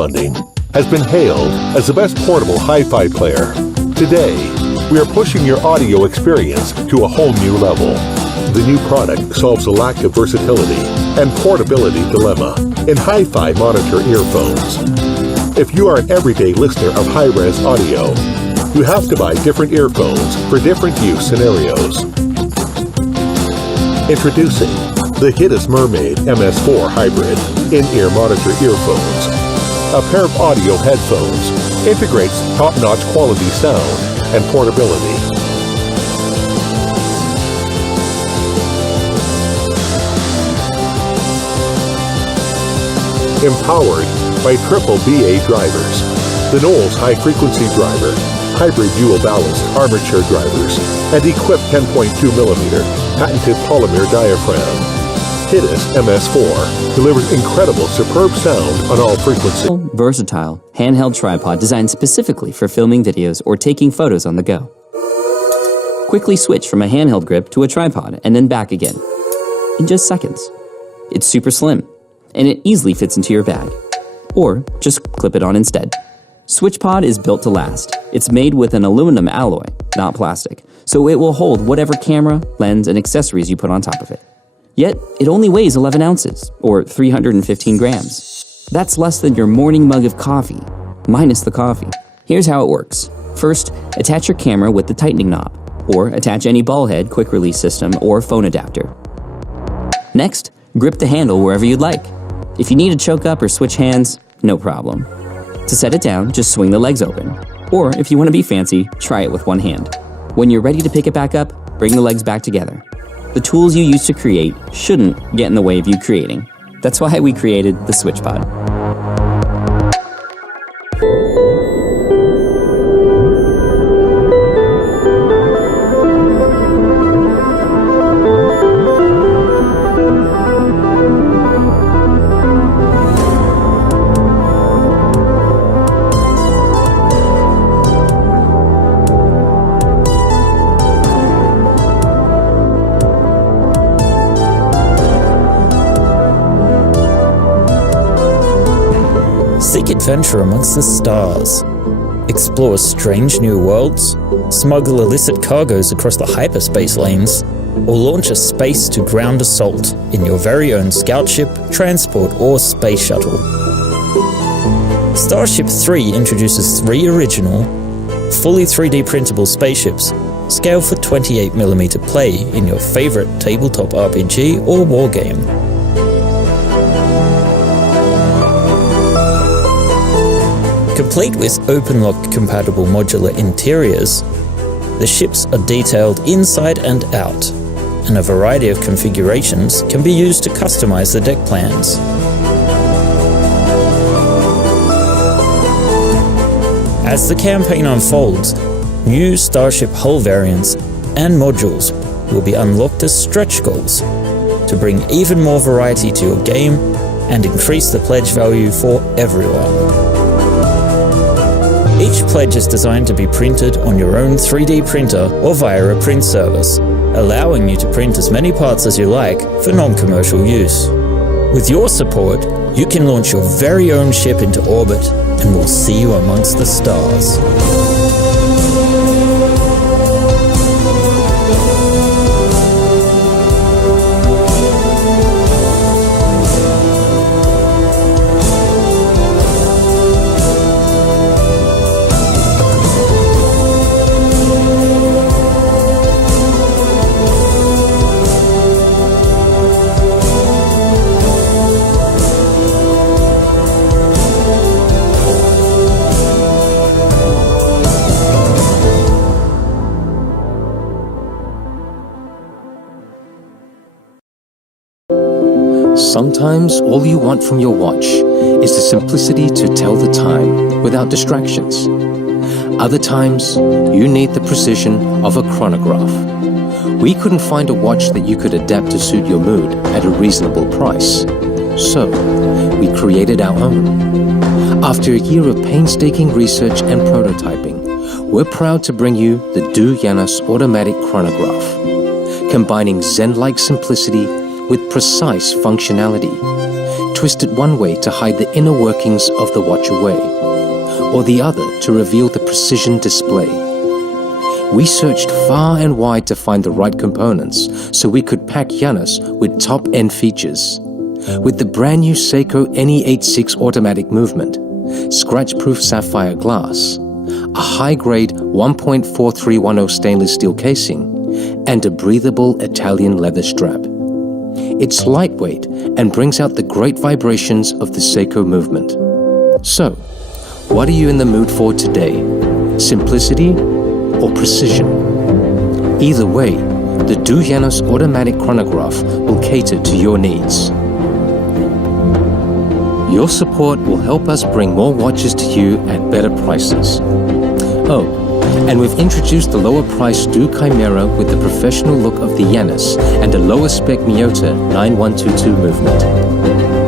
crowdfunding, has been hailed as the best portable hi-fi player. Today, we are pushing your audio experience to a whole new level. The new product solves a lack of versatility and portability dilemma in hi-fi monitor earphones. If you are an everyday listener of high-res audio, you have to buy different earphones for different use scenarios. Introducing the Hideous Mermaid MS4 Hybrid in-ear monitor earphones. A pair of audio headphones integrates top-notch quality sound and portability. Empowered by triple BA drivers, the Knowles high-frequency driver, hybrid dual ballast armature drivers, and equipped 10.2mm patented polymer diaphragm. Hideous MS4 delivers incredible superb sound on all frequencies. Versatile, handheld tripod designed specifically for filming videos or taking photos on the go. Quickly switch from a handheld grip to a tripod and then back again in just seconds. It's super slim, and it easily fits into your bag. Or just clip it on instead. SwitchPod is built to last. It's made with an aluminum alloy, not plastic, so it will hold whatever camera, lens, and accessories you put on top of it. Yet, it only weighs 11 ounces, or 315 grams. That's less than your morning mug of coffee, minus the coffee. Here's how it works. First, attach your camera with the tightening knob, or attach any ball head, quick release system, or phone adapter. Next, grip the handle wherever you'd like. If you need to choke up or switch hands, no problem. To set it down, just swing the legs open. Or if you want to be fancy, try it with one hand. When you're ready to pick it back up, bring the legs back together. The tools you use to create shouldn't get in the way of you creating. That's why we created the SwitchPod. Seek adventure amongst the stars. Explore strange new worlds, smuggle illicit cargoes across the hyperspace lanes, or launch a space-to-ground assault in your very own scout ship, transport, or space shuttle. Starship 3 introduces 3 original, fully 3D printable spaceships, scaled for 28mm play in your favorite tabletop RPG or wargame. Complete with OpenLock compatible modular interiors, the ships are detailed inside and out, and a variety of configurations can be used to customize the deck plans. As the campaign unfolds, new Starship hull variants and modules will be unlocked as stretch goals to bring even more variety to your game and increase the pledge value for everyone. Each pledge is designed to be printed on your own 3D printer or via a print service, allowing you to print as many parts as you like for non-commercial use. With your support, you can launch your very own ship into orbit, and we'll see you amongst the stars. Sometimes all you want from your watch is the simplicity to tell the time without distractions. Other times, you need the precision of a chronograph. We couldn't find a watch that you could adapt to suit your mood at a reasonable price. So, we created our own. After a year of painstaking research and prototyping, we're proud to bring you the Do Janus Automatic Chronograph, combining Zen-like simplicity with precise functionality. twisted one way to hide the inner workings of the watch away, or the other to reveal the precision display. We searched far and wide to find the right components so we could pack Janus with top-end features. With the brand new Seiko NE86 automatic movement, scratch-proof sapphire glass, a high-grade 1.4310 stainless steel casing, and a breathable Italian leather strap. It's lightweight and brings out the great vibrations of the Seiko movement. So, what are you in the mood for today? Simplicity or precision? Either way, the Do Janus automatic chronograph will cater to your needs. Your support will help us bring more watches to you at better prices. Oh, and we've introduced the lower price Do Chimera with the professional look of the Janus and a lower spec Miyota 9122 movement.